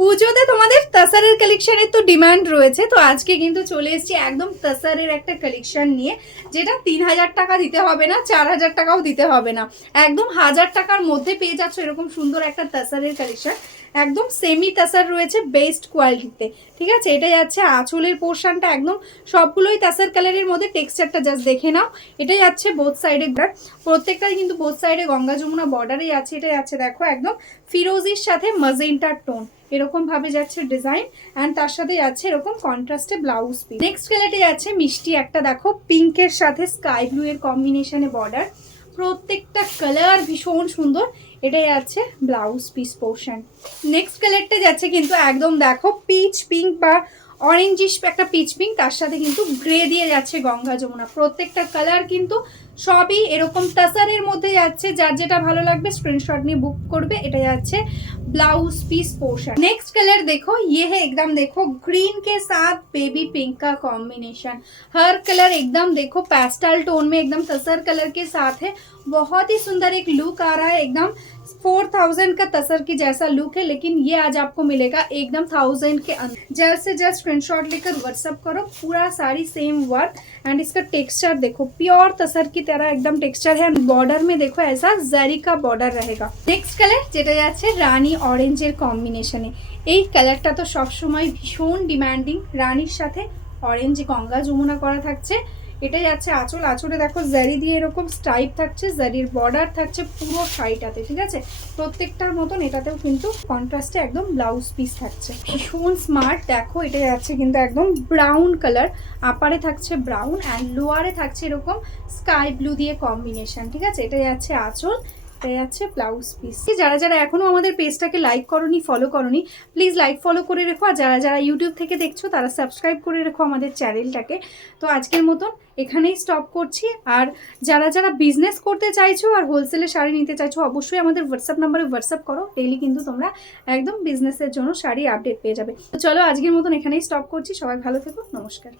পুজোতে তোমাদের তাসারের কালেকশনের তো ডিমান্ড রয়েছে, তো আজকে কিন্তু চলে এসেছি একদম তাসারের একটা কালেকশন নিয়ে, যেটা 3000 টাকা দিতে হবে না, 4000 টাকাও দিতে হবে না, একদম 1000 টাকার মধ্যে পেয়ে যাচ্ছ এরকম সুন্দর একটা তাসারের কালেকশন। একদম সেমি তাসার রয়েছে বেস্ট কোয়ালিটিতে, ঠিক আছে। এটা যাচ্ছে আঁচলের পোর্শনটা, একদম সবগুলোই তাসার কালারের মধ্যে। টেক্সচারটা জাস্ট দেখে নাও। এটা যাচ্ছে বোথ সাইডে, প্রত্যেকটাই কিন্তু বোথ সাইডে গঙ্গা যমুনা বর্ডারে আছে। এটা যাচ্ছে দেখো একদম ফিরোজির সাথে ম্যাজেন্টার টোন, এরকম ভাবে যাচ্ছে ডিজাইন, এন্ড তার সাথে যাচ্ছে এরকম কন্ট্রাস্টে ব্লাউজ পিস। নেক্সট কালারটা যাচ্ছে মিষ্টি একটা, দেখো পিঙ্কের সাথে স্কাই ব্লু এর কম্বিনেশনে বর্ডার, প্রত্যেকটা কালার ভীষণ সুন্দর। এটা যাচ্ছে ব্লাউজ পিস পোর্শন। নেক্সট কালারটা যাচ্ছে কিন্তু একদম দেখো পিচ পিঙ্ক বা অরেঞ্জিশ একটা পিচ পিঙ্ক, তার সাথে কিন্তু গ্রে দিয়ে যাচ্ছে গঙ্গা যমুনা। প্রত্যেকটা কালার কিন্তু সবই এরকম তাসারের মধ্যে যাচ্ছে। যার যেটা ভালো লাগবে স্ক্রিনশট নিয়ে বুক করবে। এটা যাচ্ছে blouse piece portion. Next colour देखो, ये है एकदम देखो ग्रीन के साथ बेबी पिंक का कॉम्बिनेशन। हर कलर एकदम देखो पेस्टल टोन में एकदम तसर कलर के साथ है। बहुत ही सुंदर एक लुक आ रहा है, एकदम 4000 का तसर की जैसा लुक है, लेकिन ये आज आपको मिलेगा एकदम 1000 के अंदर। जल्द से जल्द स्क्रीनशॉट लेकर व्हाट्सअप करो। पूरा साड़ी सेम वर्क, एंड इसका टेक्सचर देखो प्योर तसर की तरह एकदम टेक्सचर है। बॉर्डर में देखो ऐसा जरी का बॉर्डर रहेगा। नेक्स्ट कलर যেটা যাচ্ছে রানী অরেঞ্জের কম্বিনেশনে। এই কালারটা তো সবসময় ভীষণ ডিমান্ডিং, রানীর সাথে অরেঞ্জ গঙ্গা যমুনা করা থাকছে। এটা যাচ্ছে আঁচল, আঁচলে দেখো জারি দিয়ে এরকম স্ট্রাইপ থাকছে, জারির বর্ডার থাকছে পুরো শাড়িটাতে, ঠিক আছে। প্রত্যেকটার মতন এটাতেও কিন্তু কন্ট্রাস্টে একদম ব্লাউজ পিস থাকছে। ভীষণ স্মার্ট। দেখো এটা যাচ্ছে কিন্তু একদম ব্রাউন কালার, আপারে থাকছে ব্রাউন অ্যান্ড লোয়ারে থাকছে এরকম স্কাই ব্লু দিয়ে কম্বিনেশন, ঠিক আছে। এটা যাচ্ছে আঁচল, এটা যাচ্ছে ব্লাউজ পিস। যারা যারা এখনো আমাদের পেজটাকে লাইক করনি, ফলো করনি, প্লিজ লাইক ফলো করে রেখো। আর যারা যারা ইউটিউব থেকে দেখছো তারা সাবস্ক্রাইব করে রেখো আমাদের চ্যানেলটাকে। তো আজকের মতন এখানেই স্টপ করছি। আর যারা যারা বিজনেস করতে চাইছো আর হোলসেলে শাড়ি নিতে চাইছো, অবশ্যই আমাদের হোয়াটসঅ্যাপ নাম্বারে হোয়াটসঅ্যাপ করো। ডেইলি কিন্তু তোমরা একদম বিজনেসের জন্য শাড়ি আপডেট পেয়ে যাবে। তো চলো আজকের মতন এখানেই স্টপ করছি। সবাই ভালো থেকো, নমস্কার।